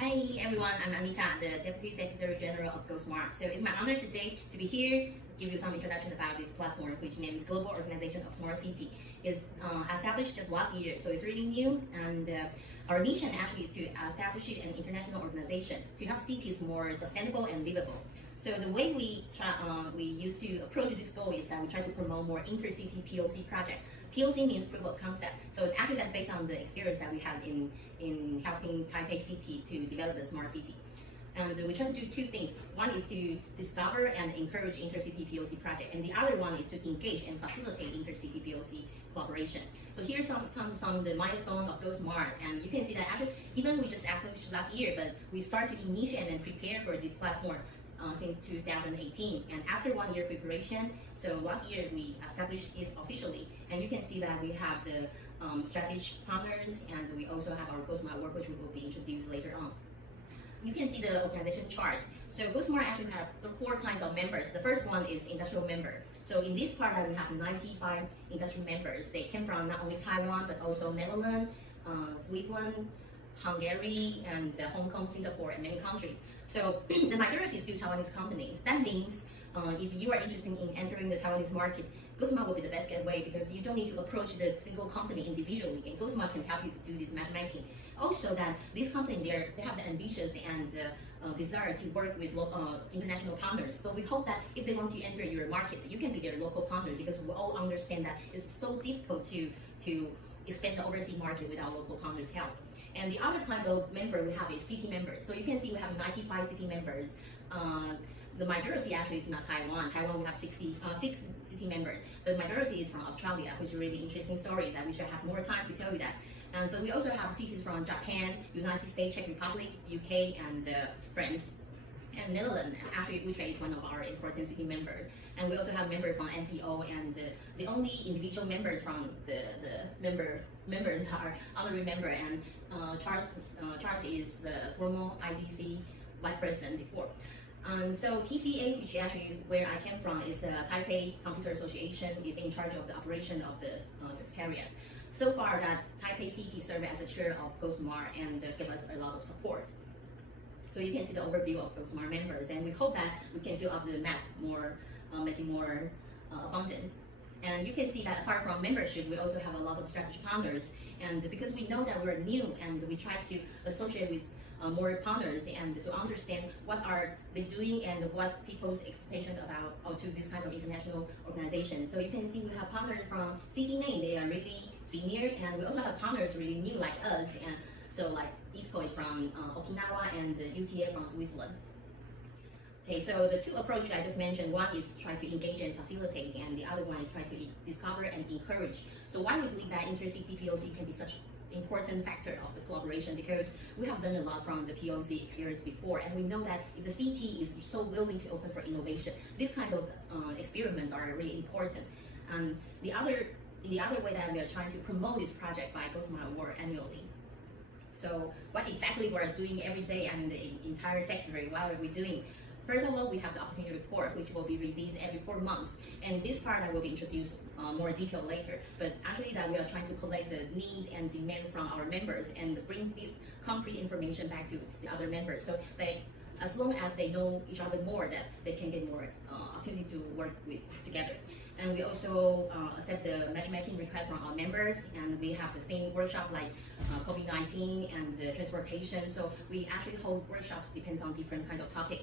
Hi everyone, I'm Anita, the Deputy Secretary General of GoSmart. So it's my honor today to be here, give you some introduction about this platform, which name is Global Organization of Smart City. It's established just last year, so it's really new, and our mission actually is to establish an international organization to help cities more sustainable and livable. So the way we used to approach this goal is that we try to promote more intercity POC project. POC means proof of concept. So actually that's based on the experience that we had in helping Taipei City to develop a smart city. And we try to do two things. One is to discover and encourage intercity POC project, and the other one is to engage and facilitate intercity POC cooperation. So here comes some of the milestones of GoSmart, and you can see that actually even we just established last year, but we start to initiate and prepare for this platform since 2018, and after 1 year preparation, so last year we established it officially, and you can see that we have the strategic partners, and we also have our GoSmart work, which will be introduced later on. You can see the organization chart. So GoSmart actually have four kinds of members. The first one is industrial member. So in this part, we have 95 industrial members. They came from not only Taiwan, but also Netherlands, Switzerland, Hungary, and Hong Kong, Singapore, and many countries. So the majority is still Taiwanese companies. That means if you are interested in entering the Taiwanese market, GoSmart will be the best gateway because you don't need to approach the single company individually, and GoSmart can help you to do this matchmaking. Also, that this company they have the ambitions and desire to work with local international partners. So we hope that if they want to enter your market, you can be their local partner, because we all understand that it's so difficult to expand the overseas market without local partners' help. And the other kind of member we have is city members. So you can see we have 95 city members. The majority actually is not Taiwan. Taiwan we have 6 city members, but the majority is from Australia, which is a really interesting story that we should have more time to tell you that. But we also have cities from Japan, United States, Czech Republic, UK, and France, and Netherlands, actually, which is one of our important city members. And we also have members from NPO, and the only individual members from the members are honorary member, and Charles is the former IDC vice president before. So TCA, which actually where I came from, is Taipei Computer Association, is in charge of the operation of the secretariat. So far that Taipei City served as a chair of GoSmart and give us a lot of support. So you can see the overview of GoSmart members, and we hope that we can fill up the map more, make it more abundant. And you can see that apart from membership, we also have a lot of strategic partners. And because we know that we're new, and we try to associate with more partners and to understand what are they doing and what people's expectations about to this kind of international organization. So you can see we have partners from City Name, they are really senior, and we also have partners really new like us. And so like ISCO is from Okinawa, and UTA from Switzerland. Okay, so the two approaches I just mentioned, one is try to engage and facilitate, and the other one is try to discover and encourage. So why we believe that intercity POC can be such important factor of the collaboration, because we have done a lot from the POC experience before, and we know that if the city is so willing to open for innovation, this kind of experiments are really important. And the other way that we are trying to promote this project by GoSmart Award annually. So what exactly we're doing every day, I mean the entire secretary, what are we doing? First of all, we have the opportunity report, which will be released every 4 months. And this part I will be introduced more detail later. But actually that we are trying to collect the need and demand from our members and bring this concrete information back to the other members. So they, as long as they know each other more, that they can get more opportunity to work together. And we also accept the matchmaking requests from our members, and we have the theme workshop like COVID-19 and transportation. So we actually hold workshops depends on different kind of topic.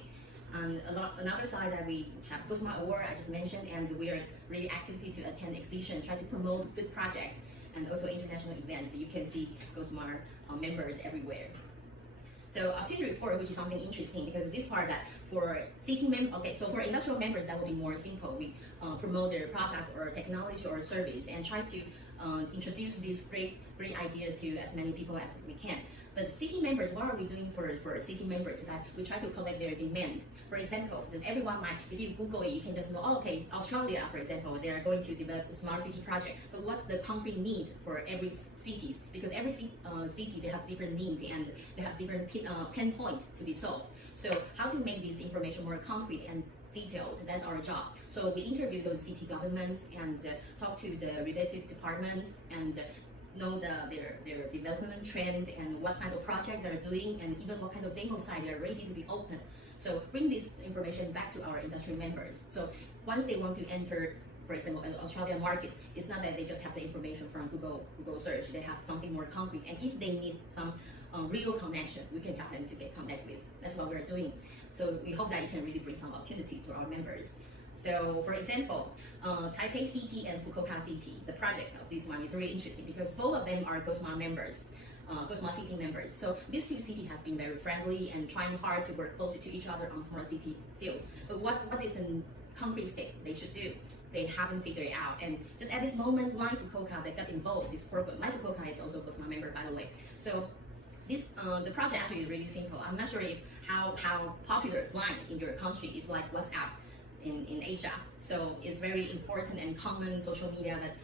And another side that we have GoSmart Award, I just mentioned, and we are really actively to attend exhibitions, try to promote good projects, and also international events. You can see GoSmart members everywhere. So opportunity report, which is something interesting, because this part that for city so for industrial members that will be more simple. We promote their product or technology or service, and try to introduce this great idea to as many people as we can. But city members, what are we doing for city members? That we try to collect their demand. For example, everyone might, if you Google it, you can just know, oh, okay, Australia, for example, they are going to develop a smart city project. But what's the concrete need for every cities? Because every city, they have different needs, and they have different pain points to be solved. So how to make this information more concrete and detailed, that's our job. So we interview those city governments and talk to the related departments and know their development trends and what kind of project they're doing, and even what kind of demo site they're ready to be open. So bring this information back to our industry members. So once they want to enter, for example, an Australian market, it's not that they just have the information from Google search. They have something more concrete, and if they need some real connection, we can help them to get connect with. That's what we're doing. So we hope that it can really bring some opportunities to our members. So for example, Taipei City and Fukuoka City, the project of this one is really interesting because both of them are GoSmart members, GoSmart City members. So these two cities has been very friendly and trying hard to work closer to each other on smart city field. But what is the concrete step they should do? They haven't figured it out. And just at this moment, Line Fukuoka that got involved in this program. Line Fukuoka is also GoSmart member, by the way. So this the project actually is really simple. I'm not sure if how popular Line in your country is like WhatsApp in Asia. So it's very important and common social media that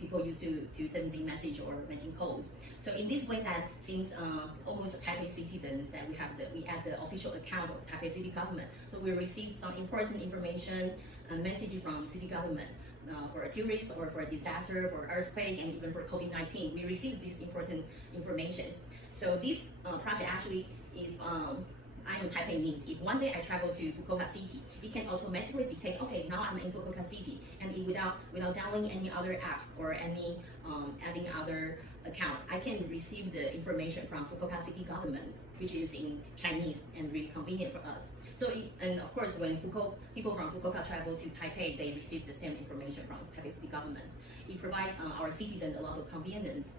people use to sending message or making calls. So in this way that since almost Taipei citizens that we add the official account of Taipei city government, so we received some important information and message from city government for a tourist or for a disaster, for earthquake, and even for COVID-19. We received these important informations. So this project actually, if I'm in Taipei means if one day I travel to Fukuoka City, it can automatically detect, okay, now I'm in Fukuoka City, and without downloading any other apps or any adding other accounts, I can receive the information from Fukuoka City government, which is in Chinese and really convenient for us. So, and of course, when people from Fukuoka travel to Taipei, they receive the same information from Taipei City government. It provides our citizens a lot of convenience.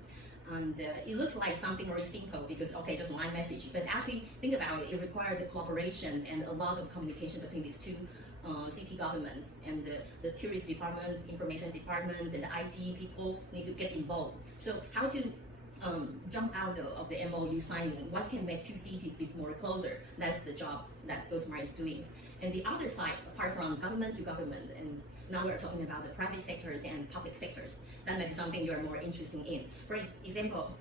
And it looks like something very simple because, okay, just line message. But actually, think about it, it requires the collaboration and a lot of communication between these two city governments, and the tourist department, information department, and the IT people need to get involved. So how to jump out of the MOU signing? What can make two cities be more closer? That's the job that GoSmart is doing. And the other side, apart from government to government, and now we're talking about the private sectors and public sectors. That may be something you're more interested in. For example,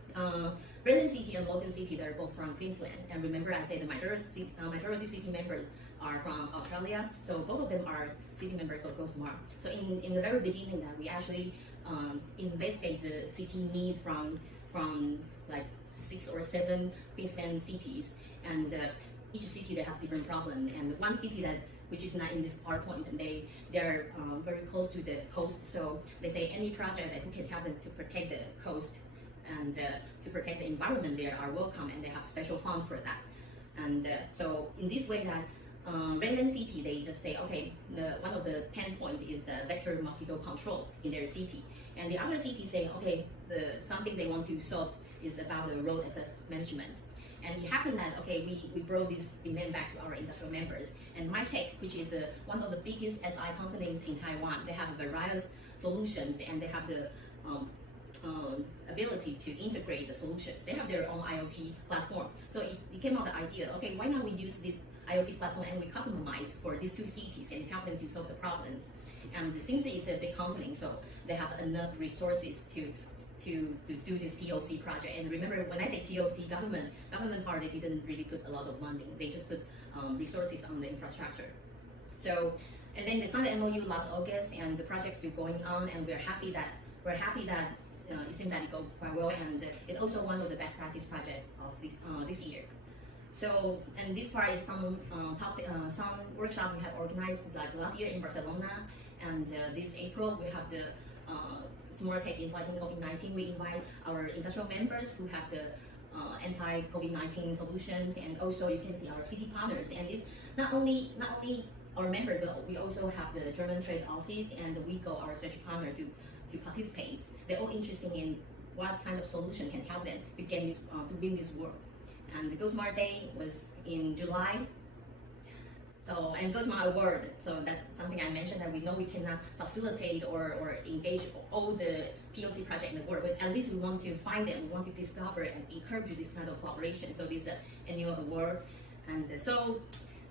Redland City and Logan City, they're both from Queensland. And remember, I said the majority city members are from Australia. So both of them are city members of GoSmart. So in the very beginning, that we actually investigate the city need from like 6 or 7 Queensland cities, and each city they have different problems. And one city that which is not in this PowerPoint, and they're very close to the coast. So they say any project that can help them to protect the coast and to protect the environment there are welcome, and they have special fund for that. And so in this way that Redland City, they just say, okay, one of the pain points is the vector mosquito control in their city. And the other city say, okay, something they want to solve is about the road access management. And it happened that, okay, we brought this demand back to our industrial members. And MyTech, which is one of the biggest SI companies in Taiwan, they have various solutions, and they have the ability to integrate the solutions. They have their own IoT platform. So it came out the idea, okay, why not we use this IoT platform and we customize for these two cities and help them to solve the problems. And since it's a big company, so they have enough resources to do this POC project. And remember, when I say POC, government part, they didn't really put a lot of money. They just put resources on the infrastructure. So, and then they signed the MOU last August, and the project's still going on, and we're happy that it seems that it goes quite well, and it's also one of the best practice projects of this year. So, and this part is some workshop we have organized like last year in Barcelona, and this April we have the Smart Tech in fighting COVID-19. We invite our industrial members who have the anti-COVID-19 solutions, and also you can see our city partners. And it's not only our members, but we also have the German Trade Office and the WeGo, our special partner, to participate. They're all interested in what kind of solution can help them to get this to win this war. And the GoSmart Day was in July. So, and GoSmart Award, so that's something I mentioned, that we know we cannot facilitate or engage all the POC project in the world, but at least we want to find them, we want to discover and encourage this kind of collaboration. So this is an annual award. And so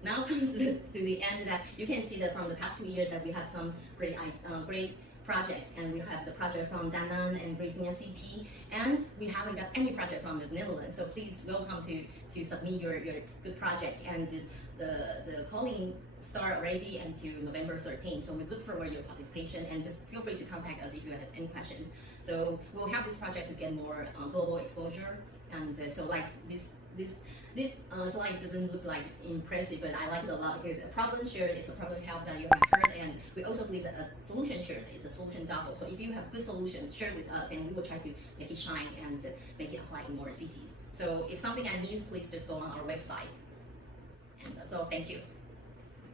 now comes to the end that you can see that from the past 2 years that we had some great projects, and we have the project from Da Nang and Britannia City, and we haven't got any project from the Netherlands. So please welcome to submit your good project. And the calling start already until November 13th. So we look forward to your participation, and just feel free to contact us if you have any questions. So we'll help this project to get more global exposure. And so like this slide doesn't look like impressive, but I like it a lot because a problem shared is a problem help that you have heard, and we also believe that a solution shared is a solution double. So if you have good solutions, share with us, and we will try to make it shine and make it apply in more cities. So if something I missed, please just go on our website. And so thank you.